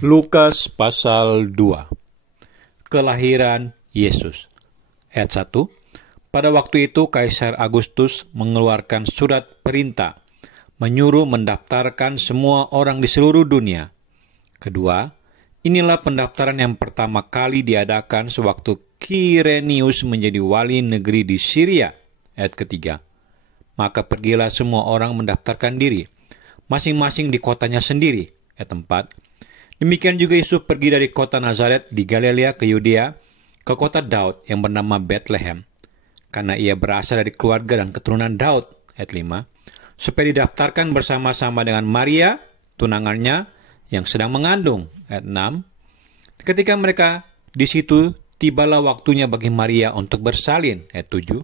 Lukas pasal 2. Kelahiran Yesus. Ayat 1. Pada waktu itu Kaisar Agustus mengeluarkan surat perintah menyuruh mendaftarkan semua orang di seluruh dunia. Kedua, inilah pendaftaran yang pertama kali diadakan sewaktu Kirenius menjadi wali negeri di Syria. Ayat ketiga. Maka pergilah semua orang mendaftarkan diri, masing-masing di kotanya sendiri. Ayat 4. Demikian juga Yusuf pergi dari kota Nazaret di Galilea ke Yudea, ke kota Daud yang bernama Bethlehem, karena ia berasal dari keluarga dan keturunan Daud. Ayat 5. Supaya didaftarkan bersama-sama dengan Maria, tunangannya, yang sedang mengandung. Ayat 6. Ketika mereka di situ, tibalah waktunya bagi Maria untuk bersalin. Ayat 7.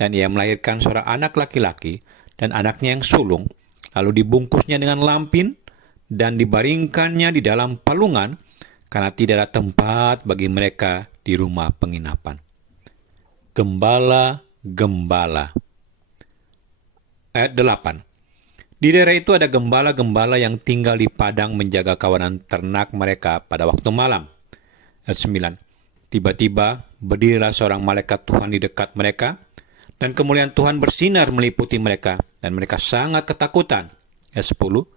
Dan ia melahirkan seorang anak laki-laki dan anaknya yang sulung, lalu dibungkusnya dengan lampin dan dibaringkannya di dalam palungan karena tidak ada tempat bagi mereka di rumah penginapan. Gembala-gembala. Ayat 8. Di daerah itu ada gembala-gembala yang tinggal di padang menjaga kawanan ternak mereka pada waktu malam. Ayat 9. Tiba-tiba berdirilah seorang malaikat Tuhan di dekat mereka, dan kemuliaan Tuhan bersinar meliputi mereka, dan mereka sangat ketakutan. Ayat 10.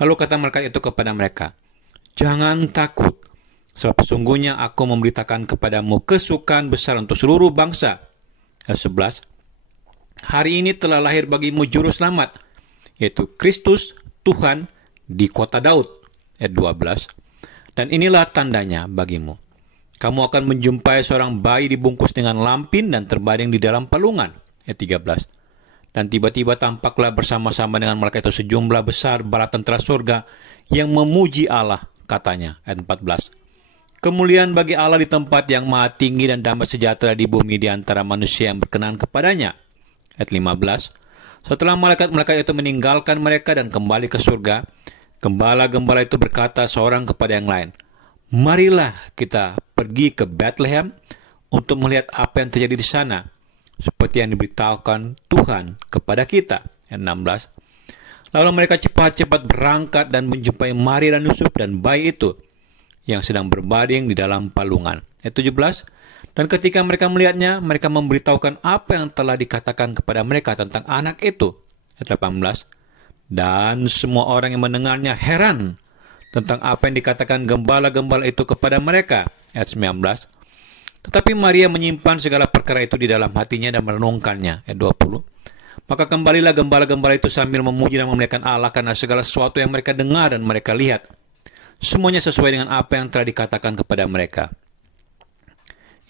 Lalu kata malaikat itu kepada mereka, "Jangan takut, sebab sesungguhnya aku memberitakan kepadamu kesukaan besar untuk seluruh bangsa." Ayat 11. Hari ini telah lahir bagimu juru selamat, yaitu Kristus Tuhan di kota Daud. Ayat 12. Dan inilah tandanya bagimu. Kamu akan menjumpai seorang bayi dibungkus dengan lampin dan terbaring di dalam palungan. Ayat 13. Dan tiba-tiba tampaklah bersama-sama dengan malaikat itu sejumlah besar bala tentara surga yang memuji Allah, katanya. Ayat 14. Kemuliaan bagi Allah di tempat yang maha tinggi dan damai sejahtera di bumi di antara manusia yang berkenan kepadanya. Ayat 15. Setelah malaikat-malaikat itu meninggalkan mereka dan kembali ke surga, gembala-gembala itu berkata seorang kepada yang lain, "Marilah kita pergi ke Bethlehem untuk melihat apa yang terjadi di sana, seperti yang diberitahukan Tuhan kepada kita." Ayat 16. Lalu mereka cepat-cepat berangkat dan menjumpai Maria dan Yusuf dan bayi itu yang sedang berbaring di dalam palungan. Ayat 17. Dan ketika mereka melihatnya, mereka memberitahukan apa yang telah dikatakan kepada mereka tentang anak itu. Ayat 18. Dan semua orang yang mendengarnya heran tentang apa yang dikatakan gembala-gembala itu kepada mereka. Ayat 19. Tetapi Maria menyimpan segala perkara itu di dalam hatinya dan merenungkannya. Ayat 20. Maka kembalilah gembala-gembala itu sambil memuji dan memuliakan Allah karena segala sesuatu yang mereka dengar dan mereka lihat, semuanya sesuai dengan apa yang telah dikatakan kepada mereka.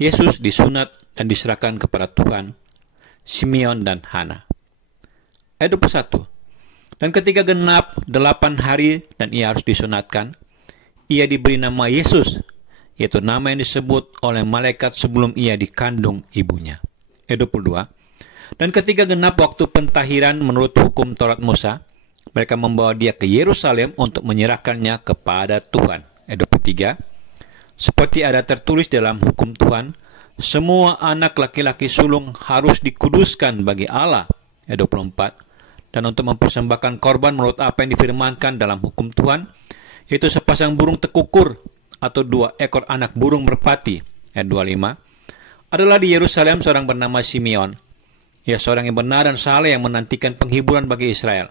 Yesus disunat dan diserahkan kepada Tuhan, Simeon dan Hana. Ayat 21. Dan ketika genap 8 hari dan ia harus disunatkan, ia diberi nama Yesus, yaitu nama yang disebut oleh malaikat sebelum ia dikandung ibunya. Ayat 22. Dan ketika genap waktu pentahiran menurut hukum Taurat Musa, mereka membawa dia ke Yerusalem untuk menyerahkannya kepada Tuhan. Ayat 23. Seperti ada tertulis dalam hukum Tuhan, semua anak laki-laki sulung harus dikuduskan bagi Allah. Ayat 24. Dan untuk mempersembahkan korban menurut apa yang difirmankan dalam hukum Tuhan, yaitu sepasang burung tekukur atau 2 ekor anak burung merpati. Ayat 25. Adalah di Yerusalem seorang bernama Simeon. Ia seorang yang benar dan saleh yang menantikan penghiburan bagi Israel.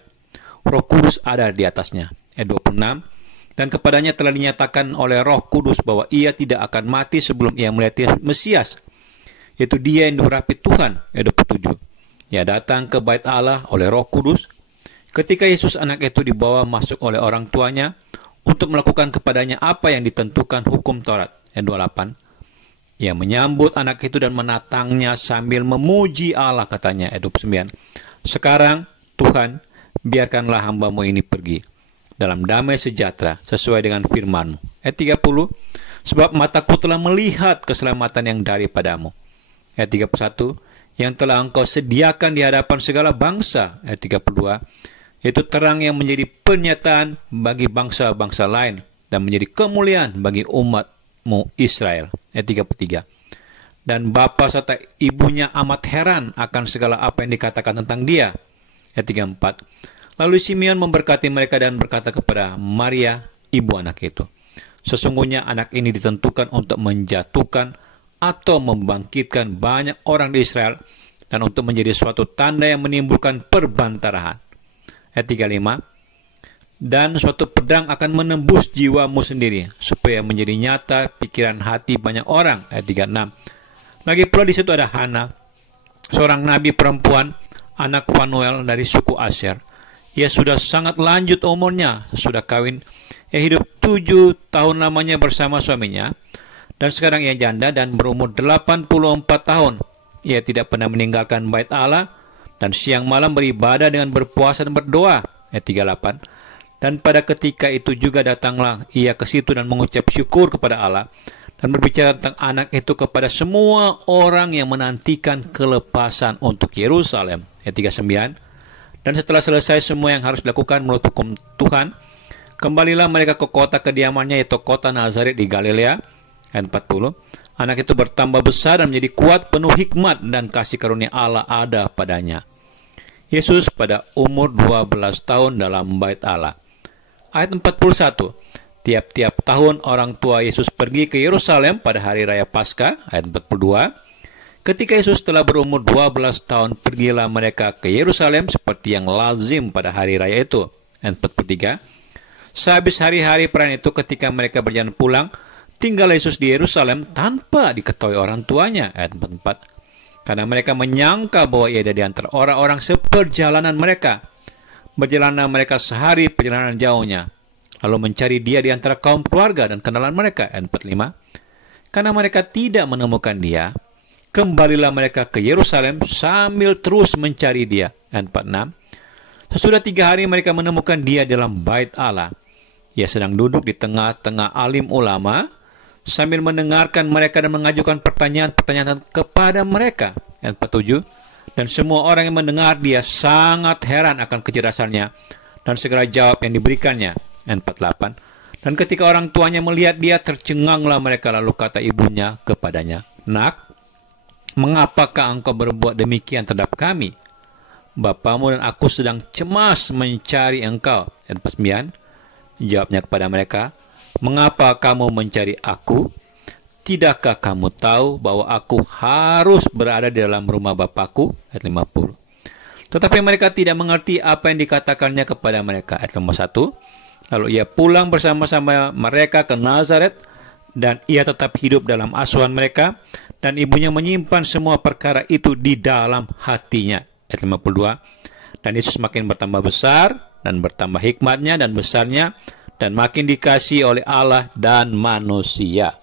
Roh Kudus ada di atasnya. Ayat 26. Dan kepadanya telah dinyatakan oleh Roh Kudus bahwa ia tidak akan mati sebelum ia melihat Mesias, yaitu dia yang diberapi Tuhan. Ayat 27. Ia datang ke bait Allah oleh Roh Kudus. Ketika Yesus anak itu dibawa masuk oleh orang tuanya untuk melakukan kepadanya apa yang ditentukan hukum Taurat. Ayat 28. Ia menyambut anak itu dan menatangnya sambil memuji Allah, katanya. Ayat 29. Sekarang Tuhan, biarkanlah hambamu ini pergi dalam damai sejahtera sesuai dengan firman-Mu. Ayat 30. Sebab mataku telah melihat keselamatan yang daripadamu. Ayat 31. Yang telah engkau sediakan di hadapan segala bangsa. Ayat 32. Yaitu terang yang menjadi pernyataan bagi bangsa-bangsa lain dan menjadi kemuliaan bagi umat-Mu Israel. Ayat 33. Dan bapa serta ibunya amat heran akan segala apa yang dikatakan tentang dia. Ayat 34. Lalu Simeon memberkati mereka dan berkata kepada Maria, ibu anak itu. Sesungguhnya anak ini ditentukan untuk menjatuhkan atau membangkitkan banyak orang di Israel dan untuk menjadi suatu tanda yang menimbulkan perbantarahan. Ayat 35, dan suatu pedang akan menembus jiwamu sendiri, supaya menjadi nyata pikiran hati banyak orang. Ayat 36. Lagi pula di situ ada Hana, seorang nabi perempuan, anak Fanuel dari suku Asher. Ia sudah sangat lanjut umurnya, sudah kawin. Ia hidup 7 tahun lamanya bersama suaminya, dan sekarang ia janda dan berumur 84 tahun. Ia tidak pernah meninggalkan bait Allah, dan siang malam beribadah dengan berpuasa dan berdoa. Ayat 38. Dan pada ketika itu juga datanglah ia ke situ dan mengucap syukur kepada Allah, dan berbicara tentang anak itu kepada semua orang yang menantikan kelepasan untuk Yerusalem. Ayat 39. Dan setelah selesai semua yang harus dilakukan menurut hukum Tuhan, kembalilah mereka ke kota kediamannya, yaitu kota Nazaret di Galilea. Ayat 40. Anak itu bertambah besar dan menjadi kuat, penuh hikmat, dan kasih karunia Allah ada padanya. Yesus pada umur 12 tahun dalam bait Allah. Ayat 41. Tiap-tiap tahun orang tua Yesus pergi ke Yerusalem pada hari raya Paskah. Ayat 42. Ketika Yesus telah berumur 12 tahun, pergilah mereka ke Yerusalem seperti yang lazim pada hari raya itu. Ayat 43. Sehabis hari-hari perayaan itu, ketika mereka berjalan pulang, tinggal Yesus di Yerusalem tanpa diketahui orang tuanya. Ayat 44. Karena mereka menyangka bahwa ia ada di antara orang-orang seperjalanan mereka. Berjalanlah mereka sehari perjalanan jauhnya, lalu mencari dia di antara kaum keluarga dan kenalan mereka. Ayat 45. Karena mereka tidak menemukan dia, kembalilah mereka ke Yerusalem sambil terus mencari dia. Ayat 46. Sesudah 3 hari mereka menemukan dia dalam bait Allah. Ia sedang duduk di tengah-tengah alim ulama, sambil mendengarkan mereka dan mengajukan pertanyaan-pertanyaan kepada mereka. Ayat 47. Dan semua orang yang mendengar dia sangat heran akan kecerdasannya dan segala jawab yang diberikannya. Ayat 48. Dan ketika orang tuanya melihat dia, tercenganglah mereka, lalu kata ibunya kepadanya, "Nak, mengapakah engkau berbuat demikian terhadap kami? Bapamu dan aku sedang cemas mencari engkau." Ayat 49. Jawabnya kepada mereka, "Mengapa kamu mencari aku? Tidakkah kamu tahu bahwa aku harus berada di dalam rumah Bapakku?" Ayat 50. Tetapi mereka tidak mengerti apa yang dikatakannya kepada mereka. Ayat 51. Lalu ia pulang bersama-sama mereka ke Nazaret, dan ia tetap hidup dalam asuhan mereka, dan ibunya menyimpan semua perkara itu di dalam hatinya. Ayat 52. Dan Yesus makin bertambah besar, dan bertambah hikmatnya dan besarnya, dan makin dikasihi oleh Allah dan manusia.